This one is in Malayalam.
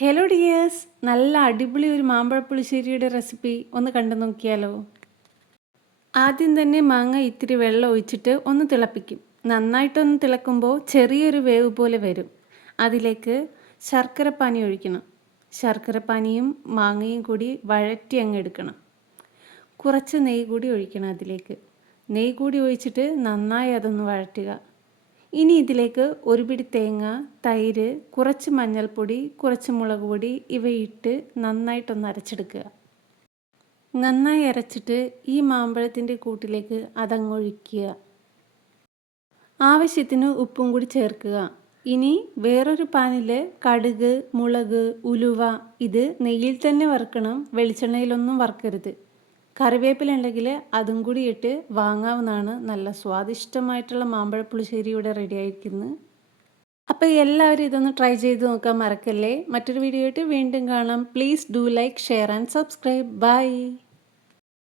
ഹലോ ഡിയേഴ്സ്, നല്ല അടിപൊളി ഒരു മാമ്പഴ പുളിശ്ശേരിയുടെ റെസിപ്പി ഒന്ന് കണ്ടു നോക്കിയാലോ. ആദ്യം തന്നെ മാങ്ങ ഇത്തിരി വെള്ളം ഒഴിച്ചിട്ട് ഒന്ന് തിളപ്പിക്കും. നന്നായിട്ടൊന്ന് തിളക്കുമ്പോൾ ചെറിയൊരു വേവ് പോലെ വരും. അതിലേക്ക് ശർക്കരപ്പാനി ഒഴിക്കണം. ശർക്കരപ്പാനിയും മാങ്ങയും കൂടി വഴറ്റി അങ്ങ് എടുക്കണം. കുറച്ച് നെയ്യ് കൂടി ഒഴിക്കണം. അതിലേക്ക് നെയ്യ് കൂടി ഒഴിച്ചിട്ട് നന്നായി അതൊന്ന് വഴറ്റുക. ഇനി ഇതിലേക്ക് ഒരു പിടി തേങ്ങ, തൈര്, കുറച്ച് മഞ്ഞൾപ്പൊടി, കുറച്ച് മുളക് പൊടി ഇവയിട്ട് നന്നായിട്ടൊന്ന് അരച്ചെടുക്കുക. നന്നായി അരച്ചിട്ട് ഈ മാമ്പഴത്തിൻ്റെ കൂട്ടിലേക്ക് അതങ്ങൊഴിക്കുക. ആവശ്യത്തിന് ഉപ്പും കൂടി ചേർക്കുക. ഇനി വേറൊരു പാനിൽ കടുക്, മുളക്, ഉലുവ ഇത് നെയ്യിൽ തന്നെ വറുക്കണം, വെളിച്ചെണ്ണയിലൊന്നും വറുക്കരുത്. കറിവേപ്പില ഉണ്ടെങ്കിൽ അതും കൂടി ഇട്ട് വാങ്ങാവുന്നതാണ്. നല്ല സ്വാദിഷ്ടമായിട്ടുള്ള മാമ്പഴ പുളിശ്ശേരി ഇവിടെ റെഡി ആയിരിക്കുന്നു. അപ്പോൾ എല്ലാവരും ഇതൊന്ന് ട്രൈ ചെയ്ത് നോക്കാൻ മറക്കല്ലേ. മറ്റൊരു വീഡിയോ ആയിട്ട് വീണ്ടും കാണാം. Please do like, share and subscribe. By.